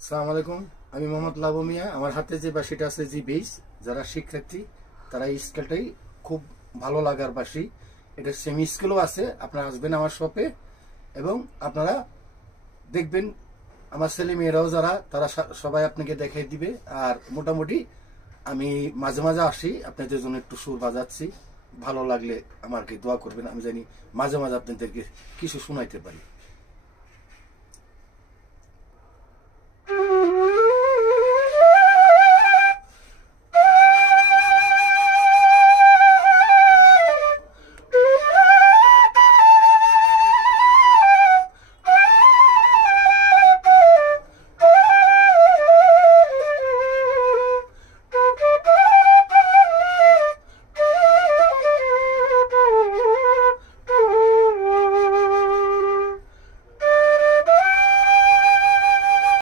আসসালামু আলাইকুম। আমি মোহাম্মদ লাবু মিয়া। আমার হাতে যে বাঁশিটা আছে জি বেস, যারা শিক্ষার্থী তারা এই স্কেলটাই খুব ভালো লাগার বাঁশি। এটা সেমি স্কেলও আছে। আপনারা আসবেন আমার শপে এবং আপনারা দেখবেন। আমার ছেলে মেয়েরাও যারা তারা সবাই আপনাকে দেখাই দিবে। আর মোটামুটি আমি মাঝে মাঝে আসি, আপনাদের জন্য একটু সুর বাজাচ্ছি। ভালো লাগলে আমাকে দোয়া করবেন, আমি জানি মাঝে মাঝে আপনাদেরকে কিছু শোনাইতে পারি।